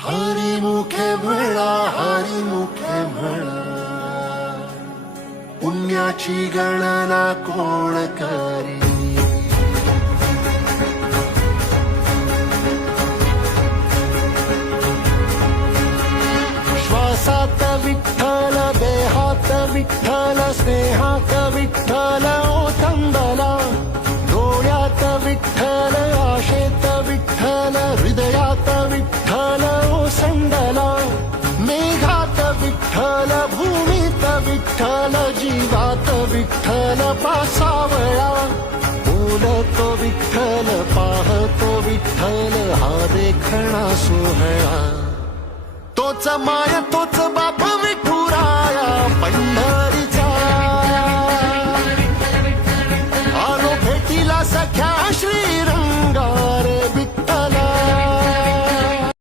हरिमुखे म्हणा, हरिमुखे म्हणा, पुण्याची गणना कोण करी. श्वासात विठ्ठल, देहात विठ्ठल, स्नेहात विठ्ठल ओथंबला. डोळ्यात विठ्ठल, आशेत विठ्ठल, हृदयात विठ्ठल ओसंडला. मेघात विठ्ठल, भूमीत विठ्ठल, जीवात विठ्ठल पासावळा. बोलतो विठ्ठल, पाहतो विठ्ठल, हा देखणा सोहळा. तोच माय तोच बाप